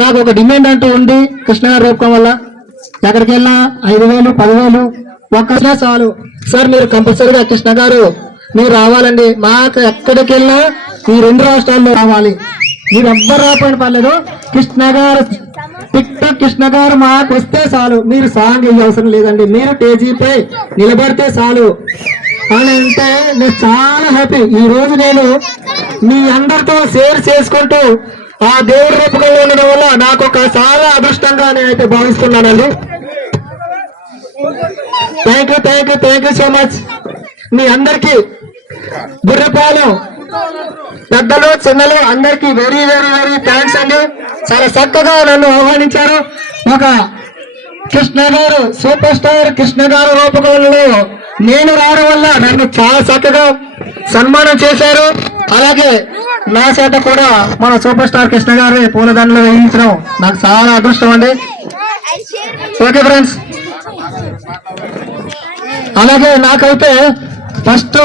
నాకు ఒక డిమాండ్ అంటూ ఉంది కృష్ణ గారు రూపకం వల్ల. ఎక్కడికి వెళ్ళినా 5,000 10,000 ఒక్కసారి చాలు సార్. మీరు కంపల్సరీగా కృష్ణ గారు మీరు రావాలండి. మాకు ఎక్కడికి వెళ్ళినా ఈ 2 రాష్ట్రాల్లో రావాలి. మీరు ఎవ్వరు రాకపోయిన పర్లేదు, కృష్ణ గారు టిక్ టాక్ కృష్ణ గారు మాకు వస్తే చాలు. మీరు సాంగ్ వేయ అవసరం లేదండి, మీరు స్టేజీపై నిలబడితే చాలు అని అంటే నేను చాలా హ్యాపీ. ఈ రోజు నేను మీ అందరితో షేర్ చేసుకుంటూ ఆ దేవుడి రూపకంలో ఉండడం వల్ల నాకు ఒక చాలా అదృష్టంగా నేనైతే భావిస్తున్నానండి. Thank you so much. మీ అందరికీ బుర్రపాలెం పెద్దలు చిన్నలు అందరికీ వెరీ థ్యాంక్స్ అండి. చాలా చక్కగా నన్ను ఆహ్వానించారు. ఒక కృష్ణ గారు సూపర్ స్టార్ కృష్ణ గారు రూపకంలో నేను రావడం వల్ల నన్ను చాలా చక్కగా సన్మానం చేశారు. అలాగే నా చేత కూడా మన సూపర్ స్టార్ కృష్ణ గారు పూలదండలు వేయించడం నాకు చాలా అదృష్టం అండి. ఓకే ఫ్రెండ్స్, అలాగే నాకైతే ఫస్ట్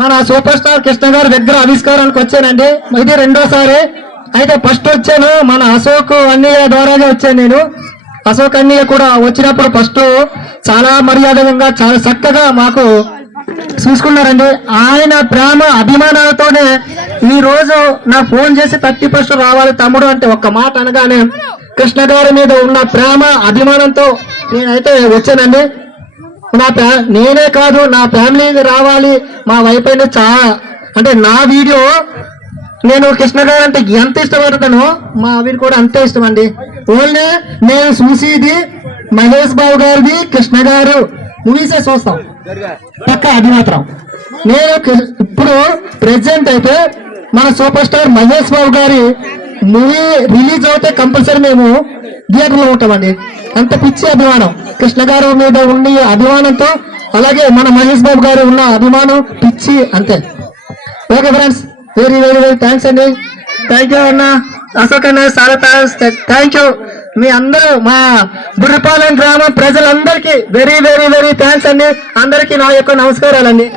మన సూపర్ స్టార్ కృష్ణ గారి దగ్గర ఆవిష్కారానికి వచ్చానండి. ఇది 2వ సారి. అయితే ఫస్ట్ వచ్చాను మన అశోక్ అన్నయ్య ద్వారాగా వచ్చాను నేను. అశోక్ అన్నయ్య కూడా వచ్చినప్పుడు ఫస్ట్ చాలా మర్యాదగా చాలా చక్కగా మాకు చూసుకున్నారండి. ఆయన ప్రేమ అభిమానాలతోనే ఈ రోజు నాకు ఫోన్ చేసి 31st రావాలి తమ్ముడు అంటే ఒక్క మాట అనగానే కృష్ణ గారి మీద ఉన్న ప్రేమ అభిమానంతో నేనైతే వచ్చానండి. నేనే కాదు నా ఫ్యామిలీ రావాలి, మా వైఫ్ అయినా చాలా అంటే నా వీడియో నేను కృష్ణ గారు అంటే ఎంత ఇష్టపడతానో మా ఆవిడ కూడా అంతే ఇష్టం అండి. ఓన్లీ నేను చూసేది మహేష్ బాబు గారిది కృష్ణ గారు మూవీసే చూస్తాం పక్క. అది మాత్రం నేను ఇప్పుడు ప్రెసెంట్ అయితే మన సూపర్ స్టార్ మహేష్ బాబు గారి మూవీ రిలీజ్ అవుతే కంపల్సరీ మేము థియేటర్లో ఉంటామండి. అంత పిచ్చి అభిమానం కృష్ణ గారు మీద ఉన్న అభిమానంతో, అలాగే మన మహేష్ బాబు గారు ఉన్న అభిమానం పిచ్చి అంతే. ఓకే ఫ్రెండ్స్, వెరీ థ్యాంక్స్ అండి. థ్యాంక్ యూ అన్న అశోక్ అన్న, చాలా థ్యాంక్ యూ. మీ అందరూ మా బుర్రపాలెం గ్రామం ప్రజలందరికీ వెరీ థ్యాంక్స్ అండి. అందరికీ నా యొక్క నమస్కారాలండి.